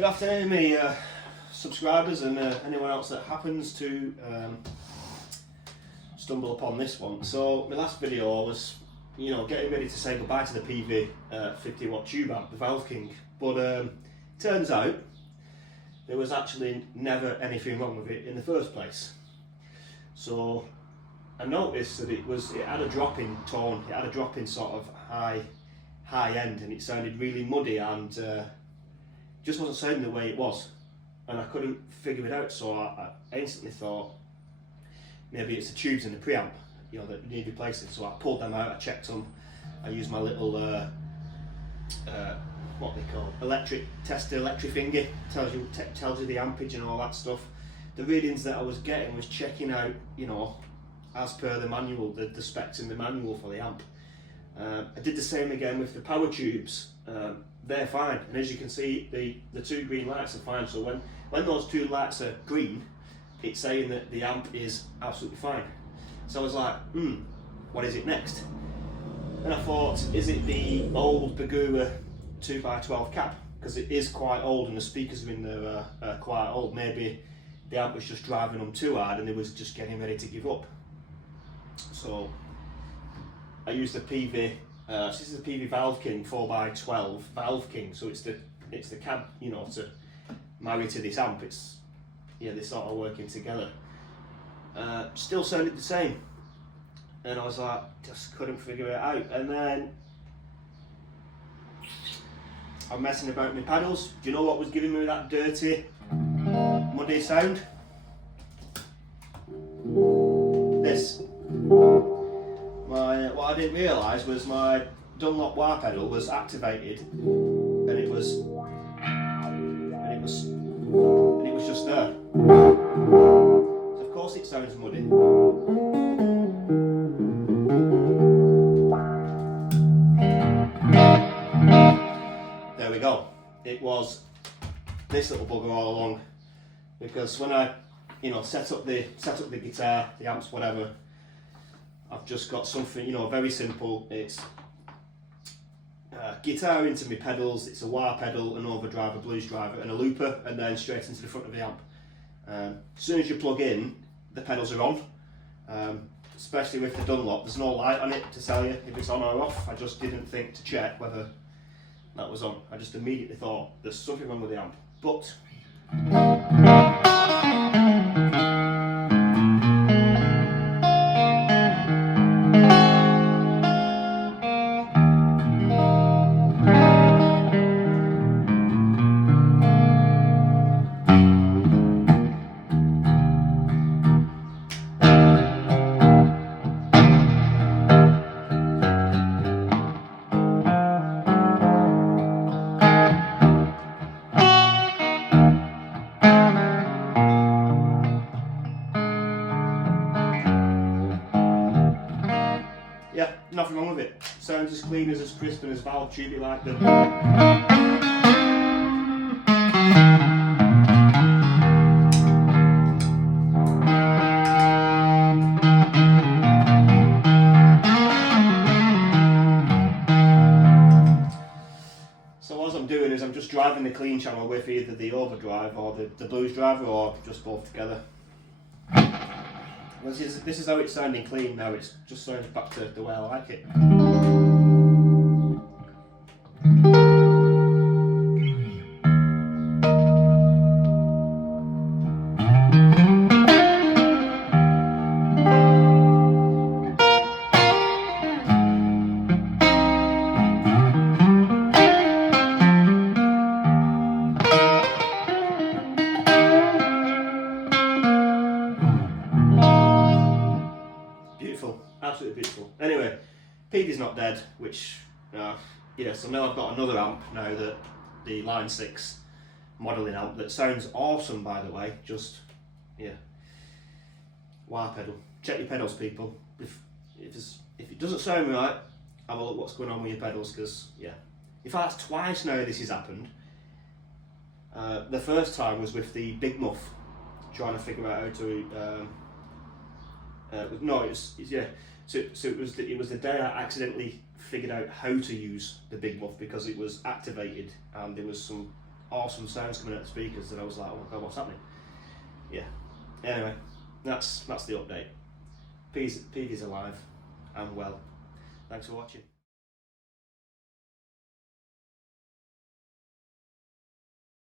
Good afternoon, me subscribers and anyone else that happens to stumble upon this one. So my last video was, getting ready to say goodbye to the Peavey 50 watt tube amp, the Valve King. But turns out there was actually never anything wrong with it in the first place. So I noticed that it had a drop-in tone, it had a drop-in sort of high end, and it sounded really muddy and just wasn't sounding the way it was, and I couldn't figure it out. So I instantly thought maybe it's the tubes in the preamp, that need replacing. So I pulled them out, I checked them, I used my little what they call electric finger, tells you the ampage and all that stuff. The readings that I was getting was checking out, as per the manual, the specs in the manual for the amp. I did the same again with the power tubes. They're fine, and as you can see, the two green lights are fine. So when those two lights are green, it's saying that the amp is absolutely fine. So I was like, what is it next? And I thought, is it the old Bagura 2x12 cap? Because it is quite old and the speakers in there are quite old. Maybe the amp was just driving them too hard and it was just getting ready to give up. So I used the Peavey. This is the Peavey Valve King 4x12 Valve King. So it's the cab, to marry to this amp. They're sort of working together. Still sounded the same, and I was like, just couldn't figure it out. And then I'm messing about with my pedals. Do you know what was giving me that dirty, muddy sound? This. What I didn't realise was my Dunlop wah pedal was activated, and it was just there. So of course it sounds muddy. There we go. It was this little bugger all along, because when I, set up the guitar, the amps, whatever, I've just got something, very simple. It's guitar into my pedals, it's a wah pedal, an overdrive, a blues driver, and a looper, and then straight into the front of the amp. As soon as you plug in, the pedals are on. Especially with the Dunlop, there's no light on it to tell you if it's on or off. I just didn't think to check whether that was on. I just immediately thought there's something wrong with the amp. But yeah, nothing wrong with it. Sounds as clean, as crisp and as valve tubey like the. So what I'm doing is I'm just driving the clean channel with either the overdrive or the blues driver, or just both together. This is how it's sounding clean now. It's just sounds back to the way I like it. Beautiful, absolutely beautiful. Anyway, Peavey's not dead, which, so now I've got another amp now, that the Line 6 modelling amp, that sounds awesome, by the way. Just, wah pedal. Check your pedals, people. If it doesn't sound right, have a look what's going on with your pedals, because, in fact, that's twice now this has happened. The first time was with the Big Muff, trying to figure out how to So it was the day I accidentally figured out how to use the Big Muff, because it was activated and there was some awesome sounds coming out of the speakers that I was like, oh my god, what's happening? Yeah. Anyway, that's the update. Peavey's alive and well. Thanks for watching.